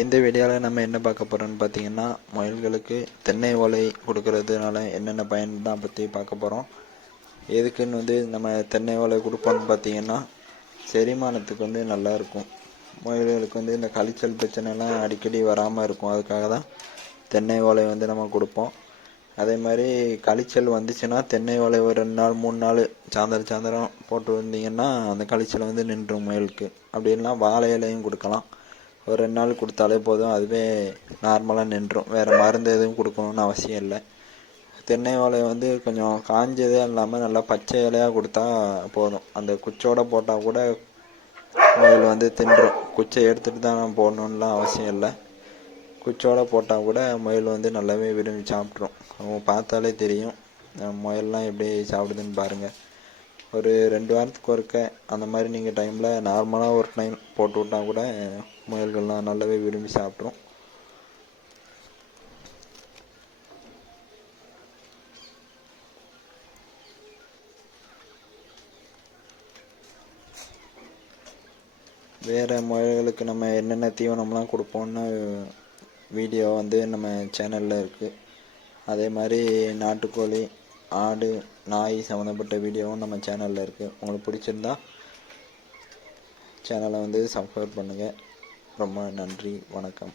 இந்த வீடியோவில் நம்ம என்ன பார்க்க போகிறோம்னு பார்த்தீங்கன்னா முயல்களுக்கு தென்னை ஓலை கொடுக்கறதுனால என்னென்ன பயன் தான் பற்றி பார்க்க போகிறோம் எதுக்குன்னு வந்து நம்ம தென்னை ஓலை கொடுப்போம்னு பார்த்தீங்கன்னா செரிமானத்துக்கு வந்து நல்லாயிருக்கும் முயல்களுக்கு வந்து இந்த கழிச்சல் பிரச்சனைலாம் அடிக்கடி வராமல் இருக்கும். அதுக்காக தான் தென்னை ஓலை வந்து நம்ம கொடுப்போம். அதே மாதிரி கழிச்சல் வந்துச்சுன்னா தென்னை ஓலை ஒரு ரெண்டு நாள் மூணு நாள் சாயந்தரம் சாயந்தரம் போட்டு வந்தீங்கன்னா அந்த கழிச்சல் வந்து நின்றும் முயலுக்கு. அப்படி இல்லைன்னா வாழை இலையும் கொடுக்கலாம். ஒரு ரெண்டு நாள் கொடுத்தாலே போதும். அதுவே நார்மலாக நின்றும். வேறு மருந்து எதுவும் கொடுக்கணுன்னு அவசியம் இல்லை. தென்னை ஓலை வந்து கொஞ்சம் காஞ்சதே இல்லாமல் நல்லா பச்சை இலையாக கொடுத்தா போதும். அந்த குச்சோட போட்டால் கூட முயல் வந்து தின்றும். குச்சை எடுத்துகிட்டு தான் போடணுன்னுலாம் அவசியம் இல்லை. குச்சோட போட்டால் கூட முயல் வந்து நல்லாவே விரும்பி சாப்பிட்ரும் அவங்க பார்த்தாலே தெரியும். முயல்லாம் எப்படி சாப்பிடுதுன்னு பாருங்கள் ஒரு ரெண்டு வாரத்துக்கு ஒருக்க அந்த மாதிரி நீங்கள் டைமில் நார்மலாக ஒரு டைம் போட்டு விட்டா கூட முயல்கள்லாம் நல்லாவே விரும்பி சாப்பிட்ரும் வேறு முயல்களுக்கு நம்ம என்னென்ன தீவனம்லாம் கொடுப்போம்னு வீடியோ வந்து நம்ம சேனலில் இருக்குது அதே மாதிரி நாட்டுக்கோழி ஆடு நாய் சம்மந்தப்பட்ட வீடியோவும் நம்ம சேனலில் இருக்குது உங்களுக்கு பிடிச்சிருந்தா சேனலை வந்து சப்ஸ்கிரைப் பண்ணுங்கள் ரொம்ப நன்றி வணக்கம்.